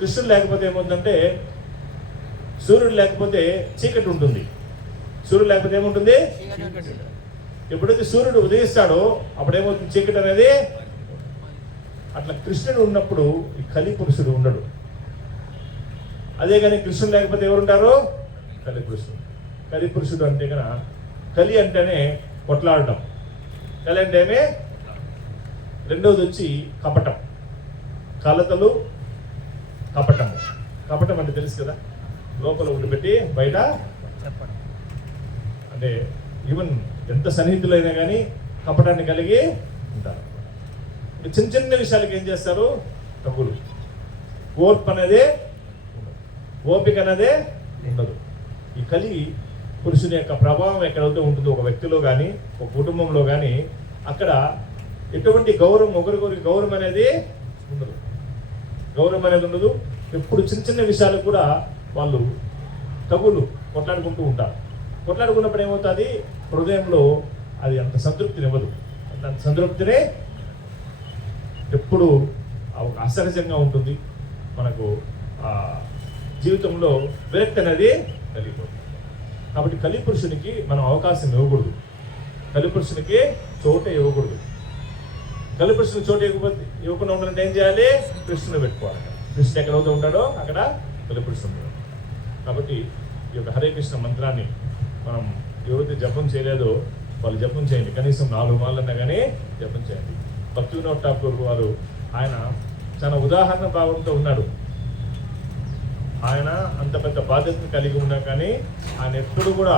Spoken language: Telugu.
కృష్ణుడు లేకపోతే ఏమవుతుందంటే, సూర్యుడు లేకపోతే చీకటి ఉంటుంది. సూర్యుడు లేకపోతే ఏముంటుంది? ఎప్పుడైతే సూర్యుడు ఉదయిస్తాడో అప్పుడేమవుతుంది? చీకటి అనేది. అట్లా కృష్ణుడు ఉన్నప్పుడు ఈ కలి పురుషుడు ఉండడు. అదే కానీ కృష్ణుడు లేకపోతే ఎవరుంటారు? కలి పురుషుడు. కలి పురుషుడు అంటే కనుక, కలి అంటేనే కొట్లాడటం. కలి అంటే ఏమే. రెండవది వచ్చి కపటం. కలతలు, కపటము. కపటం అంటే తెలుసు కదా, లోపల ఉండిపెట్టి బయట చెప్పడం. అంటే ఈవెన్ ఎంత సన్నిహితులైనా కానీ కపటాన్ని కలిగి ఉంటారు. చిన్న చిన్న విషయాలకి ఏం చేస్తారు? తగులు. ఓర్పు అనేదే ఉండదు, ఓపిక అనేదే ఉండదు. ఈ కలి పురుషుని యొక్క ప్రభావం ఎక్కడైతే ఉంటుందో ఒక వ్యక్తిలో కానీ ఒక కుటుంబంలో కానీ, అక్కడ ఎటువంటి గౌరవం, ఒకరికొకరికి గౌరవం అనేది ఉండదు. గౌరవం అనేది ఉండదు. ఎప్పుడు చిన్న చిన్న విషయాలు కూడా వాళ్ళు తగులు కొట్లాడుకుంటూ ఉంటారు. కొట్లాడుకున్నప్పుడు ఏమవుతుంది? హృదయంలో అది అంత సంతృప్తినివ్వదు. అంత సంతృప్తినే ఎప్పుడు ఒక అసహజంగా ఉంటుంది. మనకు జీవితంలో విరక్తి అనేది కలిగిపోతుంది. కాబట్టి కలిపురుషునికి మనం అవకాశం ఇవ్వకూడదు. కలిపురుషునికి చోట ఇవ్వకూడదు. కలిపురుషునికి చోటు ఇవ్వకుండా ఉండాలంటే ఏం చేయాలి? కృష్ణుని పెట్టుకోవాలి. కృష్ణుడు ఎక్కడైతే ఉంటాడో అక్కడ కలిపురుషుడు ఉంటాడు. కాబట్టి ఈ యొక్క హరే కృష్ణ మంత్రాన్ని మనం ఎవరైతే జపం చేయలేదో వాళ్ళు జపం చేయండి. కనీసం 4 మార్లన్నా కానీ జపం చేయండి. భక్తి వినోద్ ఠాకూర్ వారు ఆయన చాలా ఉదాహరణ భావంతో ఉన్నాడు. ఆయన అంత పెద్ద బాధ్యతను కలిగి ఉన్నా కానీ ఆయన ఎప్పుడు కూడా